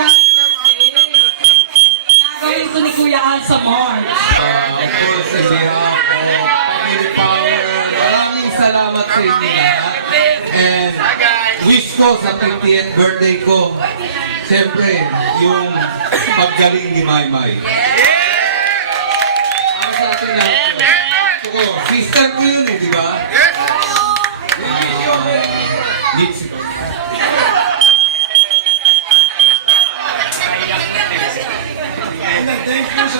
Kuya birthday. Gagawin ko ni Kuya Al sa March. Of course, in behalf of Family Power, maraming salamat sa inyo lahat. And wish ko sa 50th birthday ko, siyempre, yung paggaling ni Maymay. Ang sa atin na, sister ko yun eh, di ba? Mitzi. Thank you sa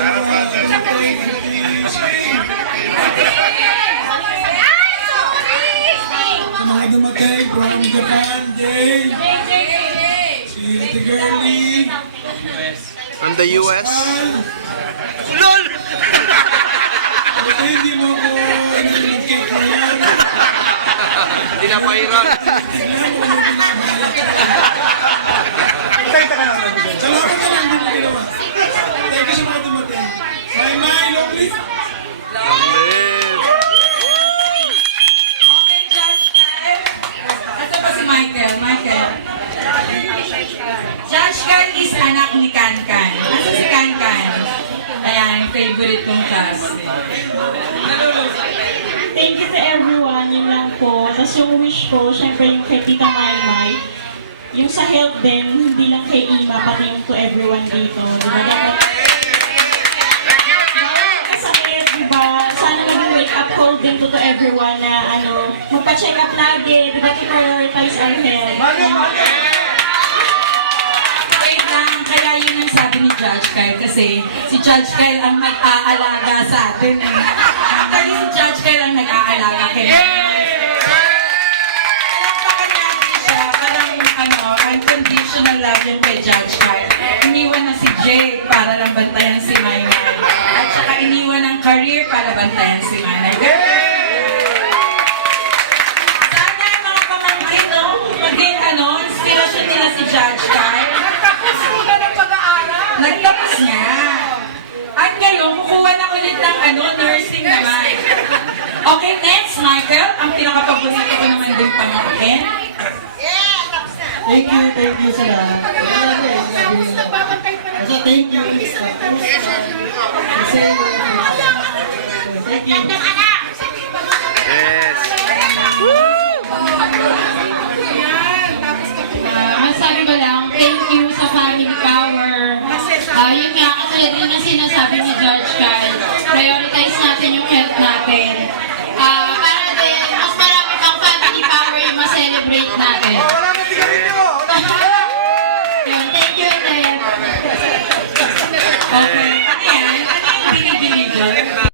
mga dumatay from Japan, Jay, si Ate Girlie, On the US? LOL! Buti hindi mo ko inag-cake na yan. Hindi na viral. Tignan mo yung binabayad sa salamat ka lang, hindi mo ginawa. Thank you sa mga dumatay. May, lovely. Okay, Judge Kyle. Ito pa si Michael. Judge Kyle is anak ni Kankan. Asa si Kankan? Ayan, favorite kong class. Thank you to everyone, yun lang po. Tapos yung wish ko, syempre yung kay Tita Maymay, yung sa health din, hindi lang kay Ima, pati yung to everyone dito. Diba? Dapat kasakit, diba? Sana maging wake-up call din to everyone na magpa-check up lagi, diba? I-prioritize our health. Wait lang, kaya yun ang sabi ni Judge Kyle kasi si Judge Kyle ang nag-aalaga sa atin. Actually, si Judge Kyle ang nag-aalaga kay unconditional love yan kay Judge Kyle. Iniwan na si Jake para lang bantayan si Maymay. At saka iniwan ang career para bantayan si Manay. Sana yung mga pamangkin, no? Maging inspirasyon nila si Judge Kyle. Nagtapos muna ng pag-aaral. Nagtapos nga. At ngayon, kukuha na ulit ng nursing naman. Okay, next, Michael. Ang pinakapaborito ko naman din pamangkin. Thank you sa lahat. Kasi thank you. Kasi, thank you. Yes. Ang sabi ko lang, thank you sa Family Power. Yun nga, kasi rin na sinasabi ni George Kyle, prioritize natin yung health natin.